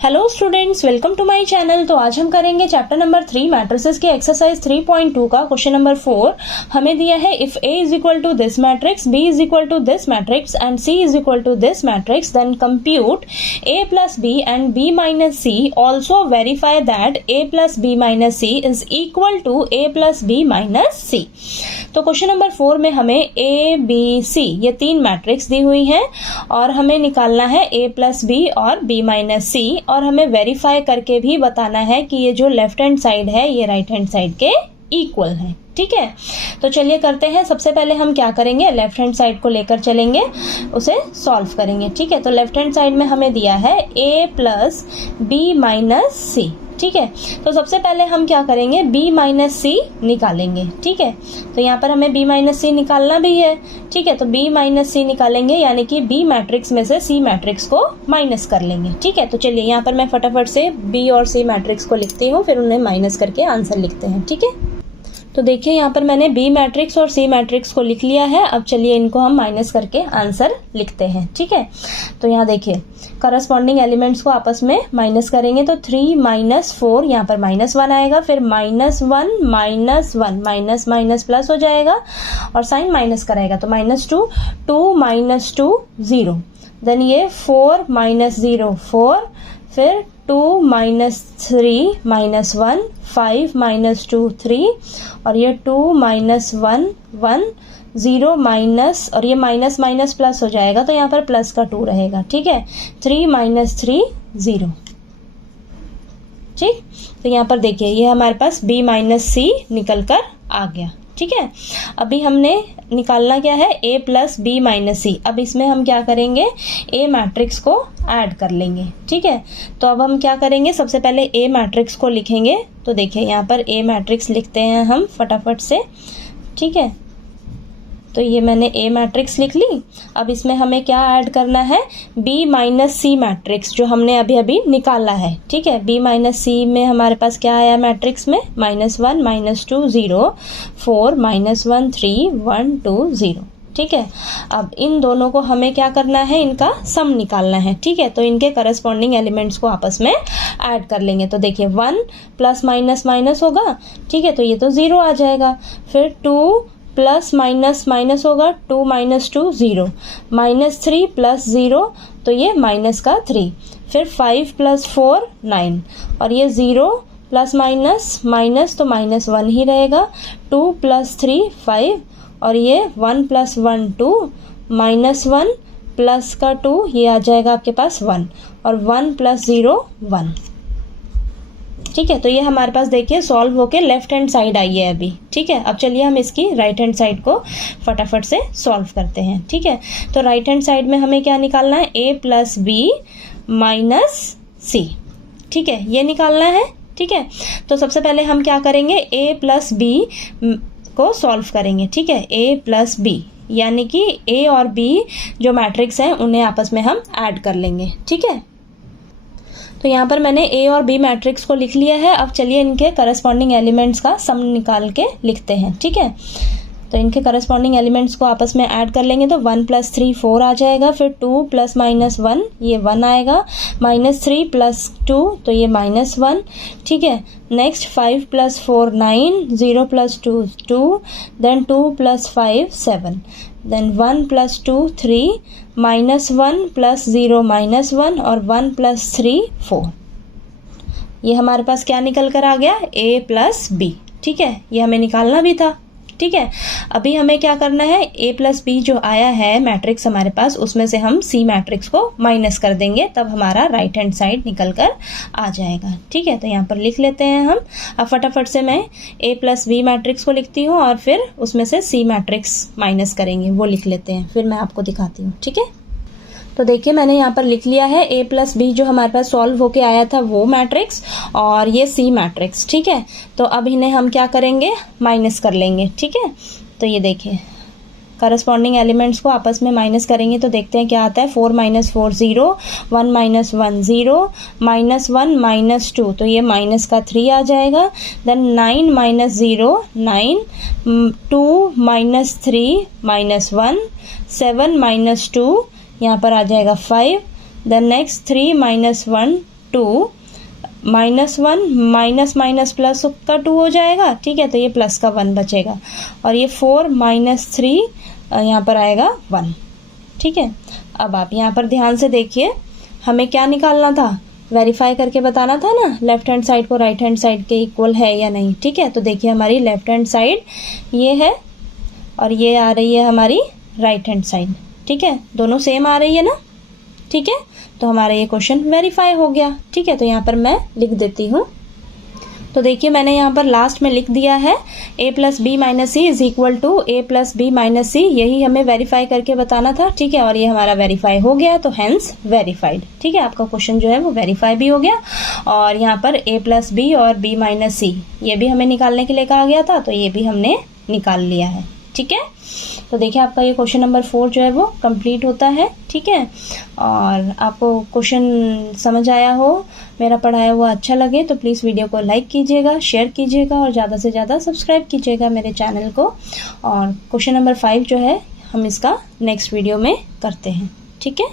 Hello students, welcome to my channel. तो आज हम करेंगे चैप्टर नंबर 3 मैट्रिसेस के एक्सरसाइज 3.2 का क्वेश्चन नंबर 4। हमें दिया है if A is equal to this matrix, B is equal to this matrix and C is equal to this matrix, then compute A plus B and B minus C, also verify that A plus B minus C is equal to A plus B minus C। तो question number 4 में हमें A, B, C ये तीन matrix दी हुई हैं और हमें निकालना है A प्लस B और B माइनस C, और हमें वेरीफाई करके भी बताना है कि ये जो लेफ्ट हैंड साइड है ये राइट हैंड साइड के इक्वल है। ठीक है, तो चलिए करते हैं। सबसे पहले हम क्या करेंगे, लेफ्ट हैंड साइड को लेकर चलेंगे, उसे सॉल्व करेंगे। ठीक है, तो लेफ्ट हैंड साइड में हमें दिया है A plus B minus C। ठीक है, तो सबसे पहले हम क्या करेंगे, B माइनस C निकालेंगे। ठीक है, तो यहाँ पर हमें B माइनस C निकालना भी है। ठीक है, तो B माइनस C निकालेंगे, यानी कि B मैट्रिक्स में से C मैट्रिक्स को माइनस कर लेंगे। ठीक है, तो चलिए यहाँ पर मैं फटाफट से B और C मैट्रिक्स को लिखती हूँ, फिर उन्हें माइनस करके आंसर लिखते हैं। ठीक है, तो देखिए यहाँ पर मैंने B मैट्रिक्स और C मैट्रिक्स को लिख लिया है। अब चलिए इनको हम माइनस करके आंसर लिखते हैं। ठीक है, तो यहाँ देखिए करस्पॉन्डिंग एलिमेंट्स को आपस में माइनस करेंगे तो 3 माइनस 4, यहाँ पर -1 आएगा, फिर -1 -1 माइनस माइनस प्लस हो जाएगा और साइन माइनस कराएगा तो -2, 2 माइनस 2 0, देन ये 4 माइनस 0 4, फिर 2 माइनस 3 -1, 5 माइनस 2 3, और ये 2 माइनस 1 1, 0 माइनस, और ये माइनस माइनस प्लस हो जाएगा तो यहाँ पर प्लस का 2 रहेगा। ठीक है, 3 माइनस 3 0। ठीक, तो यहाँ पर देखिए ये हमारे पास B माइनस C निकल कर आ गया। ठीक है, अभी हमने निकालना क्या है, A plus B minus C। अब इसमें हम क्या करेंगे, A मैट्रिक्स को ऐड कर लेंगे। ठीक है, तो अब हम क्या करेंगे, सबसे पहले A मैट्रिक्स को लिखेंगे। तो देखिए यहाँ पर A मैट्रिक्स लिखते हैं हम फटाफट से। ठीक है, तो ये मैंने A मैट्रिक्स लिख ली। अब इसमें हमें क्या ऐड करना है, B माइनस C मैट्रिक्स जो हमने अभी अभी निकाला है। ठीक है, B माइनस C में हमारे पास क्या आया मैट्रिक्स में, -1 -2 0, 4 -1 3 1 2 0। ठीक है, अब इन दोनों को हमें क्या करना है, इनका सम निकालना है। ठीक है, तो इनके करस्पॉन्डिंग एलिमेंट्स को आपस में ऐड कर लेंगे। तो देखिए 1 प्लस माइनस माइनस होगा। ठीक है, तो ये तो 0 आ जाएगा, फिर 2 प्लस माइनस माइनस होगा, 2 माइनस 2 0, -3 प्लस 0 तो ये माइनस का 3, फिर 5 प्लस 4 9, और ये 0 प्लस माइनस माइनस तो -1 ही रहेगा, 2 प्लस 3 5, और ये 1 प्लस 1 2, -1 प्लस का 2 ये आ जाएगा आपके पास 1, और 1 प्लस 0 1। ठीक है, तो ये हमारे पास देखिए सॉल्व होके लेफ्ट हैंड साइड आई है अभी। ठीक है, अब चलिए हम इसकी राइट हैंड साइड को फटाफट से सॉल्व करते हैं। ठीक है, तो राइट हैंड साइड में हमें क्या निकालना है, A plus B minus C। ठीक है, ये निकालना है। ठीक है, तो सबसे पहले हम क्या करेंगे, A प्लस B को सॉल्व करेंगे। ठीक है, A प्लस B यानी कि A और B जो मैट्रिक्स हैं उन्हें आपस में हम ऐड कर लेंगे। ठीक है, तो यहाँ पर मैंने A और B मैट्रिक्स को लिख लिया है। अब चलिए इनके करस्पॉन्डिंग एलिमेंट्स का सम निकाल के लिखते हैं। ठीक है, तो इनके करस्पॉन्डिंग एलिमेंट्स को आपस में ऐड कर लेंगे तो 1 प्लस 3 4 आ जाएगा, फिर 2 प्लस -1 ये 1 आएगा, -3 प्लस 2 तो ये -1। ठीक है, next 5 plus 4 9, 0 plus 2 2, then 2 plus 5 7, then 1 plus 2 3, -1 plus 0 -1, और 1 प्लस 3 4। ये हमारे पास क्या निकल कर आ गया, A प्लस B। ठीक है, ये हमें निकालना भी था। ठीक है, अभी हमें क्या करना है, A प्लस B जो आया है मैट्रिक्स हमारे पास, उसमें से हम C मैट्रिक्स को माइनस कर देंगे, तब हमारा राइट हैंड साइड निकल कर आ जाएगा। ठीक है, तो यहाँ पर लिख लेते हैं हम। अब फटाफट से मैं A प्लस B मैट्रिक्स को लिखती हूँ और फिर उसमें से C मैट्रिक्स माइनस करेंगे, वो लिख लेते हैं, फिर मैं आपको दिखाती हूँ। ठीक है, तो देखिए मैंने यहाँ पर लिख लिया है A प्लस B जो हमारे पास सॉल्व होके आया था वो मैट्रिक्स, और ये C मैट्रिक्स। ठीक है, तो अब इन्हें हम क्या करेंगे, माइनस कर लेंगे। ठीक है, तो ये देखिए करस्पॉन्डिंग एलिमेंट्स को आपस में माइनस करेंगे तो देखते हैं क्या आता है, 4 माइनस 4 0, 1 माइनस 1 0, -1 माइनस 2 तो ये माइनस का 3 आ जाएगा, देन 9 माइनस 0 9, 2 माइनस 3 -1, 7 माइनस 2 यहाँ पर आ जाएगा 5, then next 3 minus 1 2 -1 minus minus plus का 2 हो जाएगा, ठीक है, तो ये प्लस का 1 बचेगा, और ये 4 - 3 यहाँ पर आएगा 1, ठीक है। अब आप यहाँ पर ध्यान से देखिए, हमें क्या निकालना था, वेरीफाई करके बताना था ना लेफ्ट हैंड साइड को राइट हैंड साइड के इक्वल है या नहीं, ठीक है। तो देखिए हमारी लेफ्ट हैंड साइड ये है और ये आ रही है हमारी राइट हैंड साइड, ठीक है, दोनों सेम आ रही है ना, ठीक है। तो हमारा ये क्वेश्चन वेरीफाई हो गया, ठीक है। तो यहाँ पर मैं लिख देती हूँ। तो देखिए मैंने यहाँ पर लास्ट में लिख दिया है a + b - c is equal to a + b - c, यही हमें वेरीफाई करके बताना था, ठीक है। और ये हमारा वेरीफाई हो गया, तो हेंस वेरीफाइड, ठीक है। आपका क्वेश्चन जो है वो वेरीफाई भी हो गया। और यहाँ पर a + b और b - c ये भी हमें निकालने के लिए कहा गया था, तो ये भी हमने निकाल लिया है, ठीक है। तो देखिए आपका ये क्वेश्चन नंबर 4 जो है वो कंप्लीट होता है, ठीक है। और आपको क्वेश्चन समझ आया हो, मेरा पढ़ाया हुआ अच्छा लगे तो प्लीज़ वीडियो को लाइक कीजिएगा, शेयर कीजिएगा और ज़्यादा से ज़्यादा सब्सक्राइब कीजिएगा मेरे चैनल को। और क्वेश्चन नंबर 5 जो है हम इसका नेक्स्ट वीडियो में करते हैं, ठीक है।